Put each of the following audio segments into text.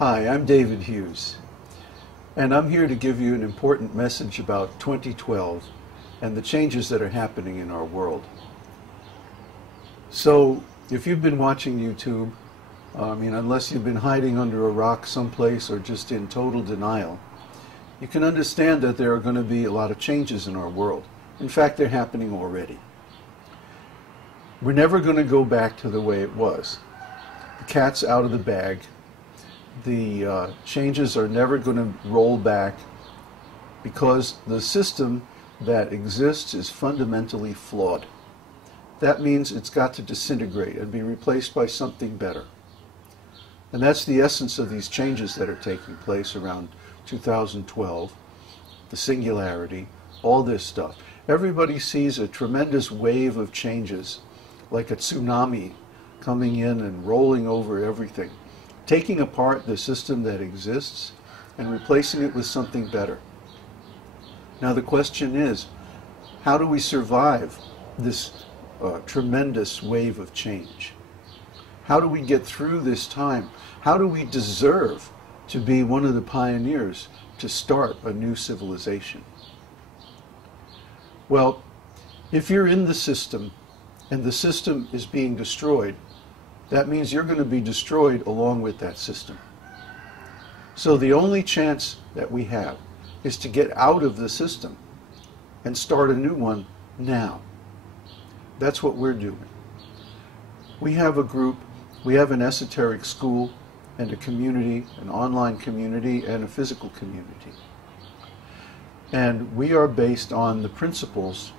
Hi, I'm David Hughes, and I'm here to give you an important message about 2012 and the changes that are happening in our world. So, if you've been watching YouTube, unless you've been hiding under a rock someplace or just in total denial, you can understand that there are going to be a lot of changes in our world. In fact, they're happening already. We're never going to go back to the way it was. The cat's out of the bag. The changes are never going to roll back because the system that exists is fundamentally flawed. That means it's got to disintegrate and be replaced by something better. And that's the essence of these changes that are taking place around 2012, the Singularity, all this stuff. Everybody sees a tremendous wave of changes, like a tsunami coming in and rolling over everything, taking apart the system that exists and replacing it with something better. Now the question is, how do we survive this tremendous wave of change? How do we get through this time? How do we deserve to be one of the pioneers to start a new civilization? Well, if you're in the system and the system is being destroyed, that means you're going to be destroyed along with that system. So the only chance that we have is to get out of the system and start a new one now. That's what we're doing. We have a group, we have an esoteric school and a community, an online community and a physical community. And we are based on the principles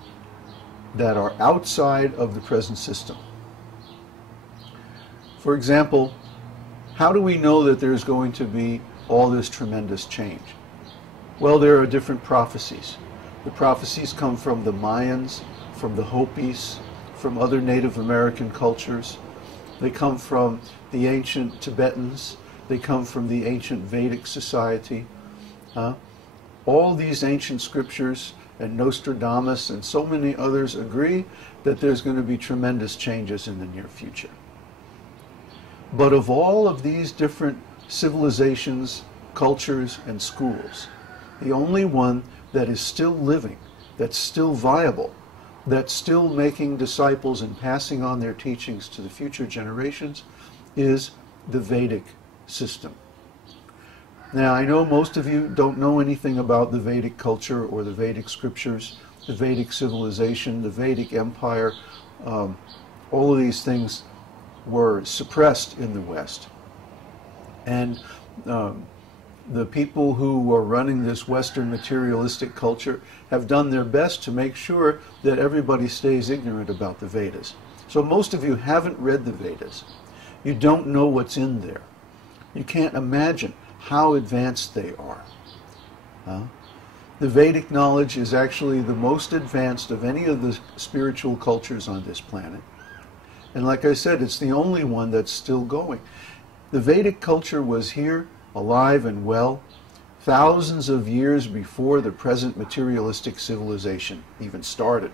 that are outside of the present system. For example, how do we know that there's going to be all this tremendous change? Well, there are different prophecies. The prophecies come from the Mayans, from the Hopis, from other Native American cultures. They come from the ancient Tibetans. They come from the ancient Vedic society. All these ancient scriptures and Nostradamus and so many others agree that there's going to be tremendous changes in the near future. But of all of these different civilizations, cultures, and schools, the only one that is still living, that's still viable, that's still making disciples and passing on their teachings to the future generations is the Vedic system. Now, I know most of you don't know anything about the Vedic culture or the Vedic scriptures, the Vedic civilization, the Vedic empire. All of these things were suppressed in the West. And the people who are running this Western materialistic culture have done their best to make sure that everybody stays ignorant about the Vedas. So most of you haven't read the Vedas. You don't know what's in there. You can't imagine how advanced they are. The Vedic knowledge is actually the most advanced of any of the spiritual cultures on this planet. And like I said, it's the only one that's still going. The Vedic culture was here, alive and well, thousands of years before the present materialistic civilization even started.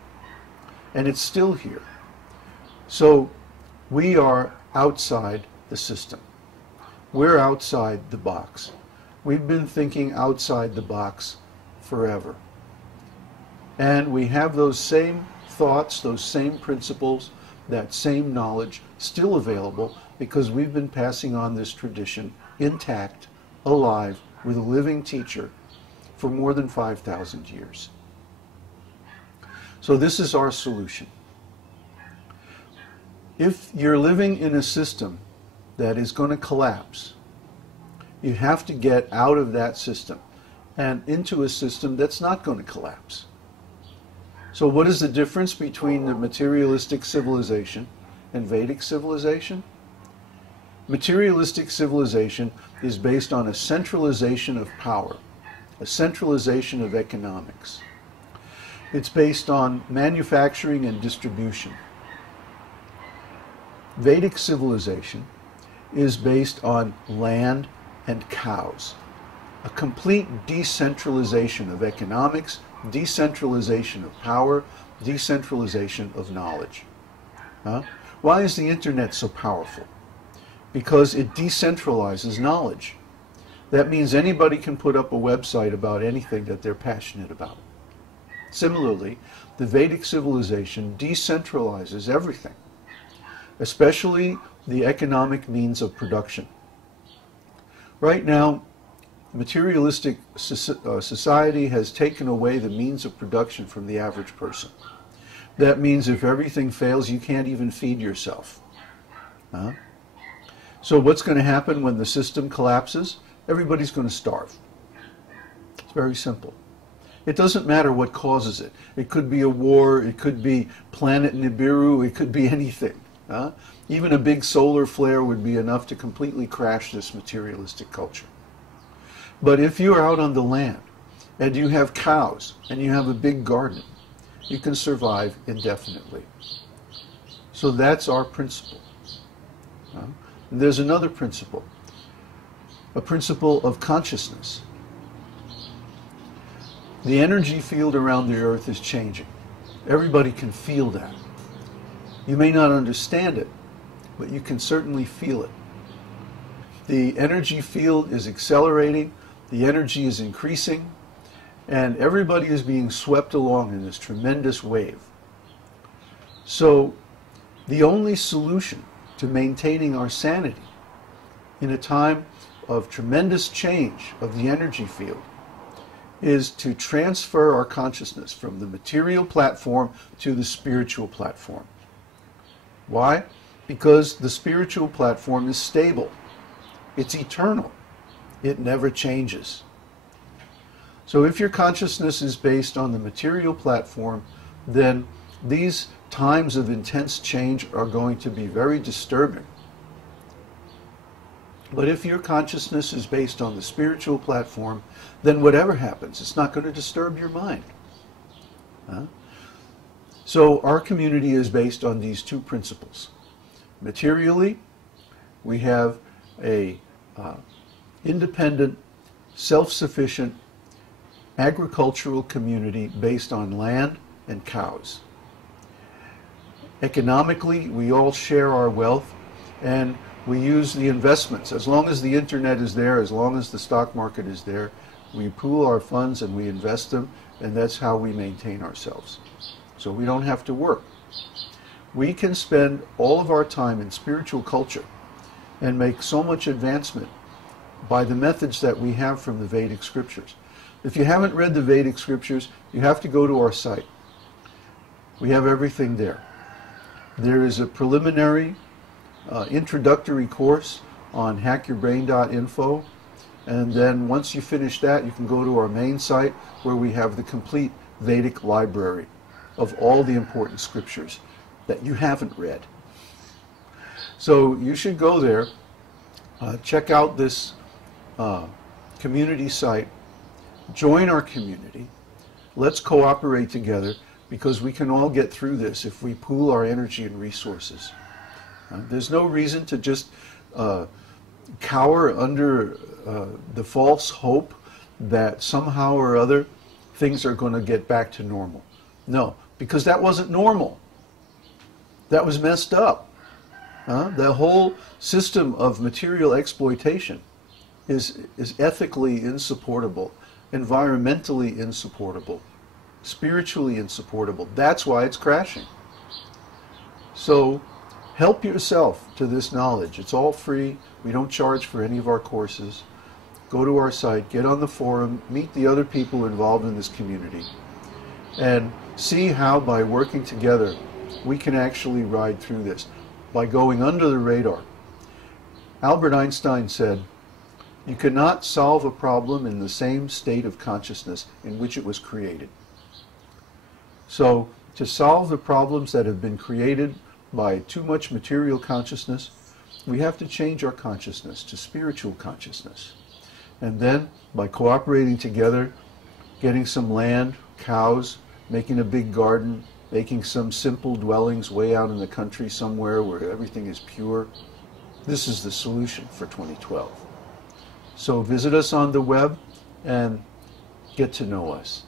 And it's still here. So we are outside the system. We're outside the box. We've been thinking outside the box forever. And we have those same thoughts, those same principles, that same knowledge still available because we've been passing on this tradition intact, alive, with a living teacher for more than 5,000 years. So this is our solution. If you're living in a system that is going to collapse, you have to get out of that system and into a system that's not going to collapse. So what is the difference between the materialistic civilization and Vedic civilization? Materialistic civilization is based on a centralization of power, a centralization of economics. It's based on manufacturing and distribution. Vedic civilization is based on land and cows, a complete decentralization of economics, decentralization of power, decentralization of knowledge. Why is the internet so powerful? Because it decentralizes knowledge. That means anybody can put up a website about anything that they're passionate about. Similarly, the Vedic civilization decentralizes everything, especially the economic means of production. Right now, materialistic society has taken away the means of production from the average person. That means if everything fails, you can't even feed yourself. So what's going to happen when the system collapses? Everybody's going to starve. It's very simple. It doesn't matter what causes it. It could be a war, it could be planet Nibiru, it could be anything. Even a big solar flare would be enough to completely crash this materialistic culture. But if you're out on the land and you have cows and you have a big garden, you can survive indefinitely. So that's our principle. And there's another principle, a principle of consciousness. The energy field around the earth is changing. Everybody can feel that. You may not understand it, but you can certainly feel it. The energy field is accelerating, the energy is increasing, and everybody is being swept along in this tremendous wave. So the only solution to maintaining our sanity in a time of tremendous change of the energy field is to transfer our consciousness from the material platform to the spiritual platform. Why? Because the spiritual platform is stable. It's eternal. It never changes. So if your consciousness is based on the material platform, then these times of intense change are going to be very disturbing. But if your consciousness is based on the spiritual platform, then whatever happens, it's not going to disturb your mind. So our community is based on these two principles. Materially, we have a independent, self-sufficient, agricultural community based on land and cows. Economically, we all share our wealth and we use the investments. As long as the internet is there, as long as the stock market is there, we pool our funds and we invest them, and that's how we maintain ourselves. So we don't have to work. We can spend all of our time in spiritual culture and make so much advancement by the methods that we have from the Vedic scriptures. If you haven't read the Vedic scriptures, you have to go to our site. We have everything there. There is a preliminary introductory course on hackyourbrain.info, and then once you finish that, you can go to our main site where we have the complete Vedic library of all the important scriptures that you haven't read. So you should go there, check out this community site, join our community, let's cooperate together, because we can all get through this if we pool our energy and resources. There's no reason to just cower under the false hope that somehow or other things are going to get back to normal. No, because that wasn't normal. That was messed up. The whole system of material exploitation is ethically insupportable, environmentally insupportable, spiritually insupportable. That's why it's crashing. So help yourself to this knowledge. It's all free. We don't charge for any of our courses. Go to our site, get on the forum, meet the other people involved in this community, and see how by working together we can actually ride through this, by going under the radar. Albert Einstein said, "You cannot solve a problem in the same state of consciousness in which it was created." So to solve the problems that have been created by too much material consciousness, we have to change our consciousness to spiritual consciousness. And then, by cooperating together, getting some land, cows, making a big garden, making some simple dwellings way out in the country somewhere where everything is pure, this is the solution for 2012. So visit us on the web and get to know us.